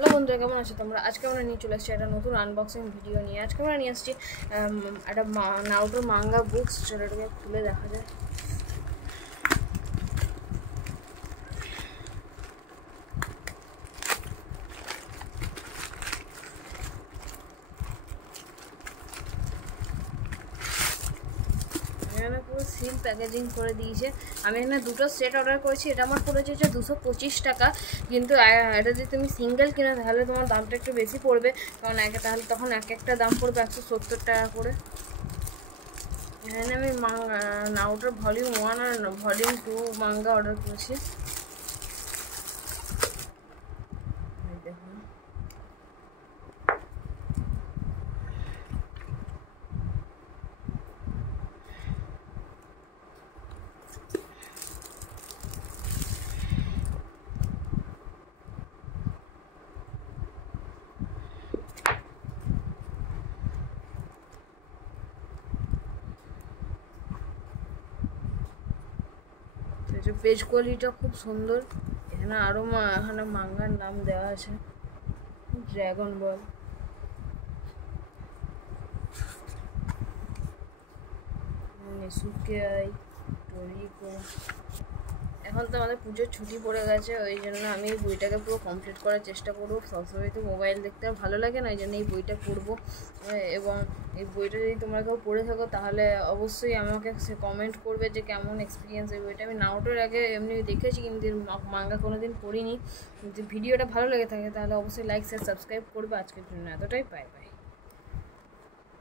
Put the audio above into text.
হ্যালো বন্ধুরা, কেমন আছো তোমরা? আজকে আমরা নিয়ে চলে এসেছি একটা নতুন আনবক্সিং ভিডিও নিয়ে। আজকে আমরা নিয়ে আসছি একটা নারুটোর মাঙ্গা বুকস। চলো এটাকে খুলে দেখা যায়। এখানে পুরো সিল প্যাকেজিং করে দিয়েছে। আমি এখানে দুটো সেট অর্ডার করেছি। এটা আমার পড়েছে হচ্ছে 225 টাকা, কিন্তু এটা যদি তুমি সিঙ্গেল কিনো তাহলে তোমার দামটা একটু বেশি পড়বে, কারণ তাহলে তখন একটা দাম পড়বে 170 টাকা করে। এখানে আমি নারুটোর ভলিউম 1 আর ভলিউম 2 মাঙ্গা অর্ডার করেছি। দেখুন, পেজ কোয়ালিটিটা খুব সুন্দর। এখানে আরও এখানে মাঙ্গার নাম দেওয়া আছে, ড্রাগন বল, নেসুকেআই, টোরিকো। এখন তো আমাদের পুজোর ছুটি পড়ে গেছে, ওই জন্য আমি এই বইটাকে পুরো কমপ্লিট করার চেষ্টা করবো। সবসময় তো মোবাইল দেখতে ভালো লাগে না, ওই জন্য এই বইটা পড়বো। এবং এই বইটা যদি তোমরা কেউ পড়ে থাকো তাহলে অবশ্যই আমাকে কমেন্ট করবে যে কেমন এক্সপিরিয়েন্স এই বইটা। আমি নারুটোর আগে এমনি দেখেছি, কিন্তু মাঙ্গা কোনোদিন পড়িনি। যদি ভিডিওটা ভালো লেগে থাকে তাহলে অবশ্যই লাইক শেয়ার সাবস্ক্রাইব করবে। আজকের জন্য এতটাই, বাই বাই।